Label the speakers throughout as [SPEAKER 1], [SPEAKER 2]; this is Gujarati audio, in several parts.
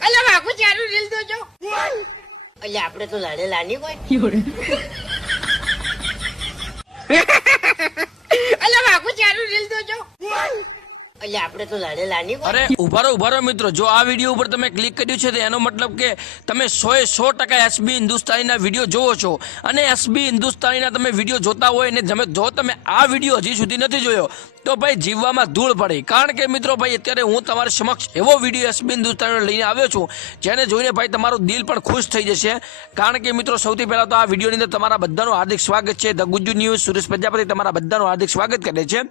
[SPEAKER 1] અલ્યા બાકુ ચારું રીલ તો જો. અલ્યા આપણે તો લાડે લાની કોઈ અલ્યા બાપુ ચારું રીલ તો જો
[SPEAKER 2] અરે, ઉભારો ઉભારો મિત્રો, જો આ વીડિયો ઉપર તમે ક્લિક કર્યું છે તો એનો મતલબ કે તમે સો એ સો ટકા એસબી હિન્દુસ્તાનીના વીડિયો જોવો છો. અને એસબી હિન્દુસ્તાનીના તમે વીડિયો જોતા હોય ને તમે જો તમે આ વીડિયો હજી સુધી નથી જોયો, તો ભાઈ જીવવામાં ધૂળ પડી. કારણ કે મિત્રો ભાઈ, અત્યારે હું તમારી સમક્ષ એવો વીડિયો એસબી હિન્દુસ્તાનીનો લઈને આવ્યો છું, જેને જોઈને ભાઈ તમારું દિલ પણ ખુશ થઈ જશે. કારણ કે મિત્રો, સૌથી પહેલાં તો આ વિડીયોની અંદર તમારા બધાનું હાર્દિક સ્વાગત છે. ધ ગુજ્જુ ન્યૂઝ સુરેશ પ્રજાપતિ તમારા બધાનું હાર્દિક સ્વાગત કરે છે.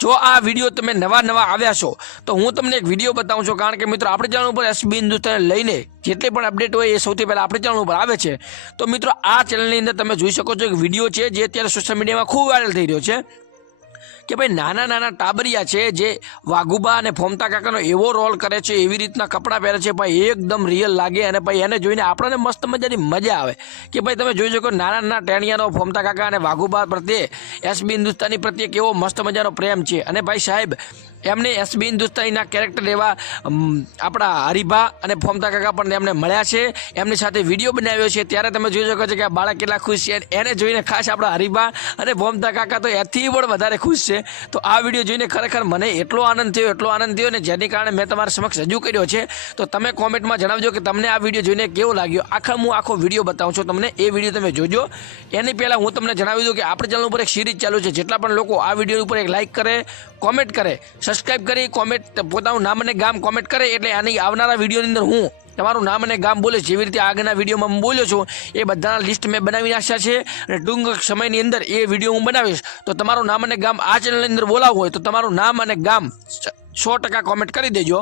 [SPEAKER 2] જો આ વીડિયો તમે નવા નવા આવ્યા છો, તો હું તમને એક વીડિયો બતાવું છું. કારણ કે મિત્રો, આપણે ચેનલ ઉપર એસબી હિન્દુસ્તાન લઈને જેટલી પણ અપડેટ હોય એ સૌથી પહેલાં આપણે ચેનલ ઉપર આવે છે? તો મિત્રો, આ ચેનલની અંદર તમે જોઈ શકો છો એક વીડિયો છે, જે અત્યારે સોશિયલ મીડિયામાં ખૂબ વાયરલ થઈ રહ્યો છે. કે ભાઈ નાના નાના ટાબરિયા છે જે વાઘુબા અને ફોમતા કાકાનો એવો રોલ કરે છે, એવી રીતના કપડાં પહેરે છે, ભાઈ એકદમ રિયલ લાગે અને ભાઈ એને જોઈને આપણને મસ્ત મજાની મજા આવે. કે ભાઈ તમે જોઈ શકો નાના નાના ટેણિયાનો ફોમતા કાકા અને વાઘુબા પ્રત્યે એસબી હિન્દુસ્તાની પ્રત્યે કેવો મસ્ત મજાનો પ્રેમ છે. અને ભાઈ સાહેબ, એમને એસબી હિન્દુસ્તાનીના કેરેક્ટર એવા આપણા હરિભા અને ફોમતા કાકા પણ એમને મળ્યા છે. એમની સાથે વીડિયો બનાવ્યો છે. ત્યારે તમે જોઈ શકો છો કે આ બાળક કેટલા ખુશ છે. એને જોઈને ખાસ આપણા હરિભા અને ફોમતા કાકા તો એથી પણ વધારે ખુશ છે. તો આ વીડિયો જોઈને ખરેખર મને એટલો આનંદ થયો, એટલો આનંદ થયો ને જેની કારણે મેં તમારા સમક્ષ રજૂ કર્યો છે. તો તમે કોમેન્ટમાં જણાવજો કે તમને આ વીડિયો જોઈને કેવો લાગ્યો. આખા હું આખો વીડિયો બતાવું છું તમને, એ વીડિયો તમે જોજો. એની પહેલાં હું તમને જણાવી દઉં કે આપણી ચેનલ ઉપર એક સિરીઝ ચાલુ છે. જેટલા પણ લોકો આ વીડિયો ઉપર એક લાઇક કરે કોમેન્ટ કરે સબસ્ક્રાઇબ કરી કોમેન્ટ પોતાનું નામ અને ગામ કોમેન્ટ કરે એટલે આની આવનારા વિડીયોની અંદર હું તમારું નામ અને ગામ બોલે જેવી રીતે આગળના વિડીયોમાં હું બોલ્યો છું, એ બધાના લિસ્ટ મેં બનાવી નાખ્યા છે અને ટૂંક સમયની અંદર એ વીડિયો હું બનાવીશ. તો તમારું નામ અને ગામ આ ચેનલની અંદર બોલાવવું હોય તો તમારું નામ અને ગામ સો ટકા કોમેન્ટ કરી દેજો.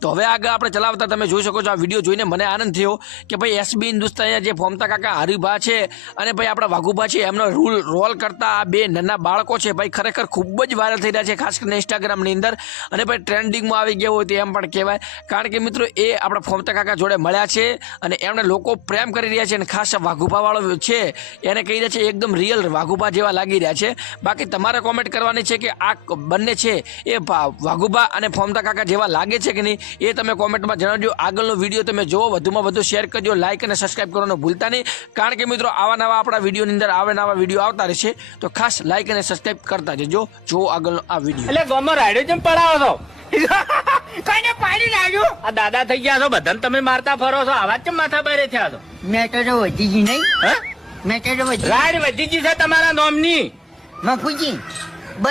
[SPEAKER 2] તો હવે આગળ આપણે ચલાવતા તમે જોઈ શકો છો, આ વીડિયો જોઈને મને આનંદ થયો કે ભાઈ એસબી હિન્દુસ્તાનના જે ફોમતા કાકા હરિભા છે અને ભાઈ આપણા વાઘુભા છે, એમનો રૂલ રોલ કરતા આ બે નાના બાળકો છે, ભાઈ ખરેખર ખૂબ જ વાયરલ થઈ રહ્યા છે, ખાસ કરીને ઇન્સ્ટાગ્રામની અંદર. અને ભાઈ ટ્રેન્ડિંગમાં આવી ગયા હોય તો એમ પણ કહેવાય. કારણ કે મિત્રો એ આપણા ફોમતા કાકા જોડે મળ્યા છે અને એમણે લોકો પ્રેમ કરી રહ્યા છે અને ખાસ વાઘુભાવાળો છે, એને કહી રહ્યા છે એકદમ રિયલ વાઘુભા જેવા લાગી રહ્યા છે. બાકી તમારે કોમેન્ટ કરવાની છે કે આ બંને છે એ વાઘુભા અને ફોમતા કાકા જેવા લાગે છે કે નહીં? એ તમે કોમેન્ટમાં જણાવજો. આગળનો વીડિયો તમે જુઓ વધુમાં વધુ શેર કરજો લાઇક અને સબસ્ક્રાઇબ કરવાનું ભૂલતા નહીં. કારણ કે મિત્રો આવા નવા આપણા વિડીયોની અંદર આવા નવા વીડિયો આવતા રહેશે. તો ખાસ લાઇક અને સબસ્ક્રાઇબ કરતા જજો. જુઓ આગળનો આ વીડિયો.
[SPEAKER 3] એટલે ગોમર રાડ્યો જેમ પડાવો છો?
[SPEAKER 1] કઈને પાડી લાગ્યો
[SPEAKER 3] આ દાદા થઈ ગયા છો બધાને તમે મારતા ફરો છો. આવા કેમ માથા બારે થયા છો?
[SPEAKER 1] મેં તો તો વધી ગઈ નહીં.
[SPEAKER 3] હે?
[SPEAKER 1] મેં તો તો વધી
[SPEAKER 3] રાડ વધી છે તમારા નોમની.
[SPEAKER 1] મફુજી.